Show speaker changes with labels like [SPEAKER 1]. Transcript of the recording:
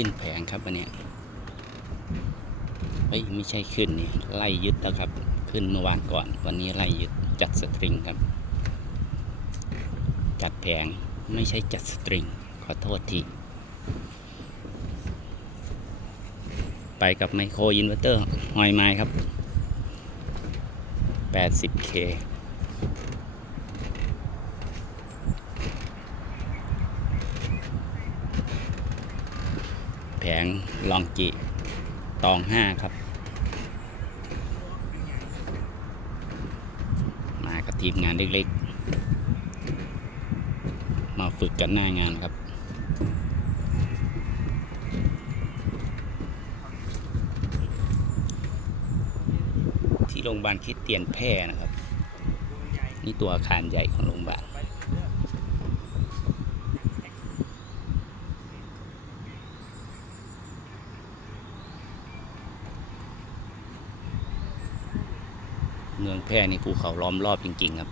[SPEAKER 1] ขึ้นแผงครับวันนี้เฮ้ยไม่ใช่ขึ้นนี่ไล่ยึดแล้วครับ ขึ้นเมื่อวานก่อน วันนี้ไล่ยึดจัดสตริงครับ จัดแผงไม่ใช่จัดสตริง ขอโทษทีไปกับไมโครอินเวอร์เตอร์หอยไม้ครับ 80K ผงลองจิตองห้าครับ มากับทีมงานเล็กๆ มาฝึกกันหน้างานครับที่โรงพยาบาลคิดเตียนแพร่นะครับ นี่ตัวอาคารใหญ่ของโรงพยาบาล เมืองแพร่นี่ภูเขาล้อมรอบจริง ๆ ครับ